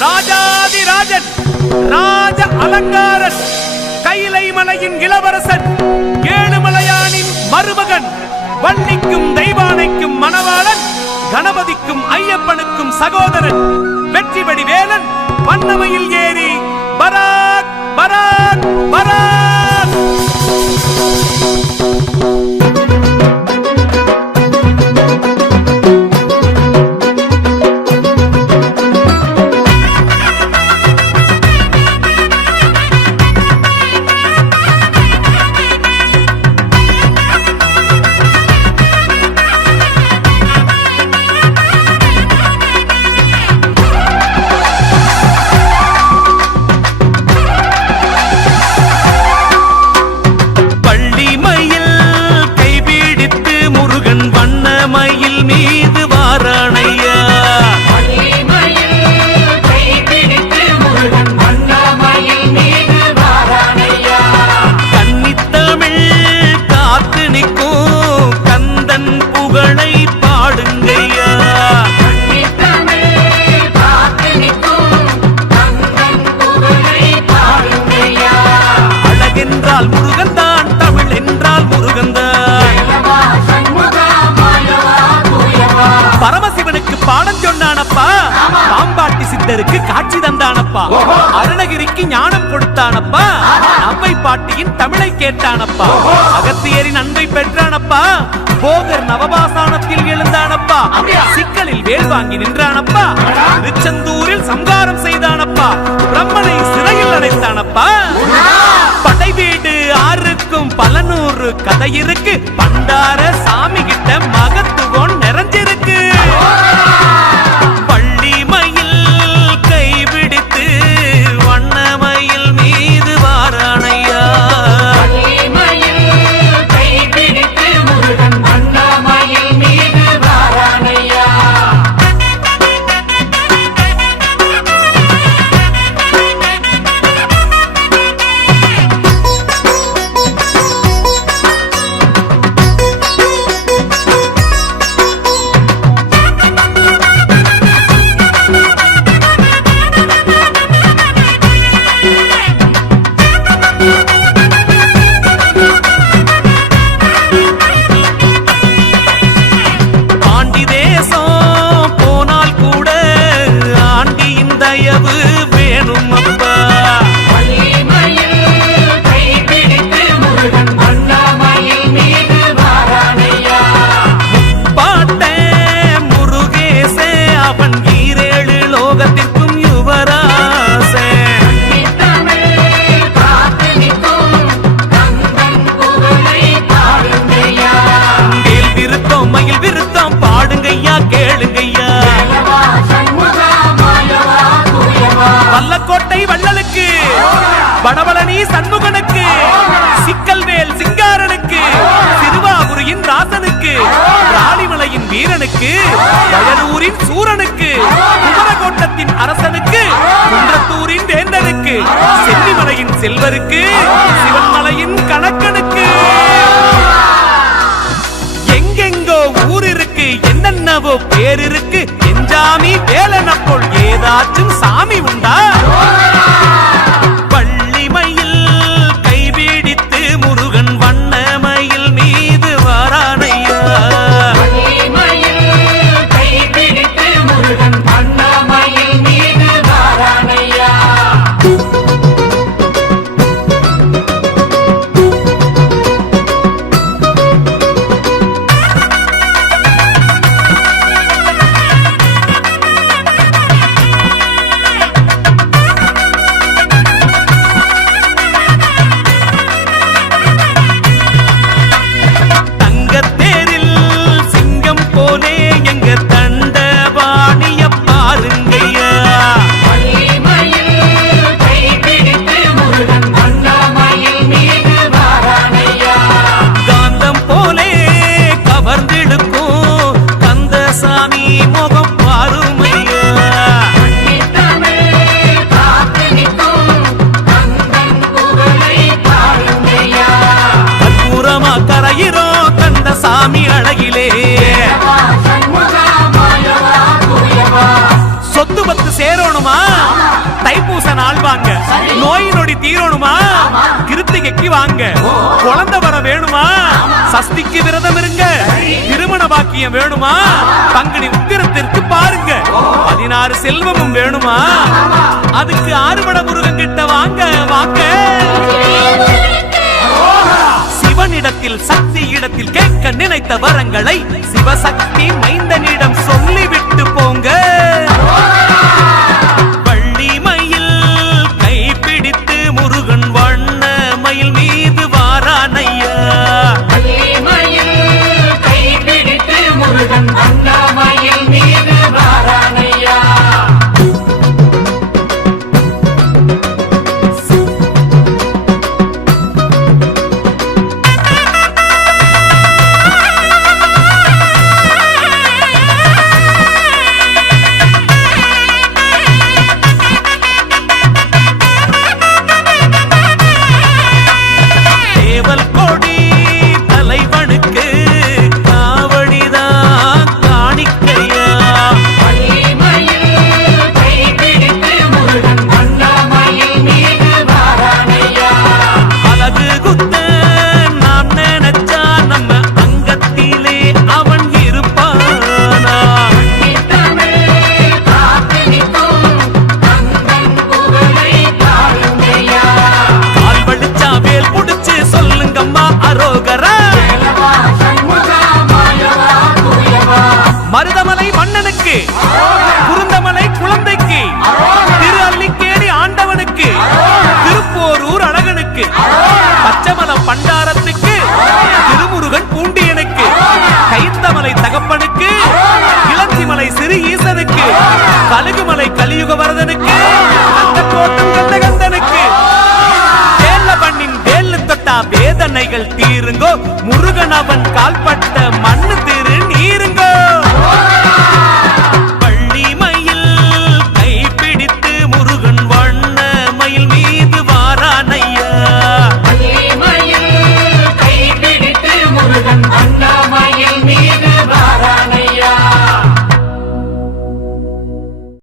ராஜாதிராஜன், ராஜ அலங்காரன், கைலை மலையின் இளவரசன், ஏழுமலையானின் மருமகன், வள்ளிக்கும் தெய்வானைக்கும் மணவாளன், கணபதிக்கும் ஐயப்பனுக்கும் சகோதரன், வெற்றிவடி வேலன், வண்ணமையில் ஏறி பராக் பராக் பராக். பரமசிவனுக்கு பாடம் சொன்னானப்பா, பாம்பாட்டி சித்தருக்கு காட்சி தந்தானப்பா, அருணகிரிக்கு ஞானம் கொடுத்தானப்பா, அம்மை பாட்டியின் தமிழை கேட்டானப்பா, அகத்தியரின் அன்பை பெற்றானப்பா, போகர் நவபாசானத்தில் எழுந்தானப்பா, சிக்கலில் வேல் வாங்கி நின்றானப்பா, திருச்செந்தூரில் சம்காரம் செய்தானப்பா, பிரம்மனை சிறையில் அடைத்தானப்பா. படை வீடு ஆறுக்கும் பல நூறு கதை இருக்கு, பண்டார சாமி கிட்ட மகத்துவம் நிறைஞ்சிருக்கு. பள்ளிமயில் கைபிடித்து வண்ணமயில் மீது வாரானையா, வல்லக்கோட்டை வள்ளலுக்கு, வடபழனி சண்முகனுக்கு, சிக்கல்வேல் சிங்காரனுக்கு, திருவாபுரியின் ராசனுக்கு, ராணிமலையின் வீரனுக்கு, வயலூரின் சூரனுக்கு, குமரகோட்டத்தின் அரசனுக்கு, குன்றத்தூரின் வேந்தனுக்கு, சென்னிமலையின் செல்வருக்கு, சிவன்மலையின் கணக்கனுக்கு. எங்கெங்கோ ஊர் இருக்கு, என்னென்னவோ பேர் இருக்கு, எஞ்சாமி வேலனப்போல் ஏதாச்சும் சாமி உண்டா? பள்ளிமயில் கைபிடித்து முருகன் வண்ணமயில் மீது வாரானையா, நோய் நொடி தீரணுமா கிருத்திகைக்கு வாங்க குழந்தை வர வேணுமா சஷ்டிக்கு விரதம் இருங்க திருமண பாக்கியம் வேணுமா பங்குனி உத்திரத்திற்கு பாருங்க 16 செல்வமும் வேணுமா அதுக்கு ஆறுபட முருகன் கிட்ட வாங்க வாங்க சிவனிடத்தில் சக்தி இடத்தில் கேட்க நினைத்த வரங்களை சிவசக்தி மைந்தனிடம் சொல்லிவிட்டு போங்க வள்ளி மயில் கைப்பிடித்து முருகன் வண்ண மயில் மீது வாரானையா மருதமலை மன்னனுக்கு குருந்தமலை குழந்தைக்கு திரு அல்லிக்கேணி ஆண்டவனுக்கு திருப்போரூர் அழகனுக்கு பச்சமலம் பண்டாரத்துக்கு திருமுருகன் பூண்டியனுக்கு கைத்தமலை தகப்பனுக்கு இளஞ்சிமலை சிறு ஈசனுக்கு கழுகுமலை கலியுக வரதனுக்கு கந்தக்கோட்டம் கந்தகந்தனுக்கு வேலவனின் வேலு தொட்டா வேதனைகள் தீருங்கோ முருகன் அவன் கால்பட்ட மண்ணு திரு நீரு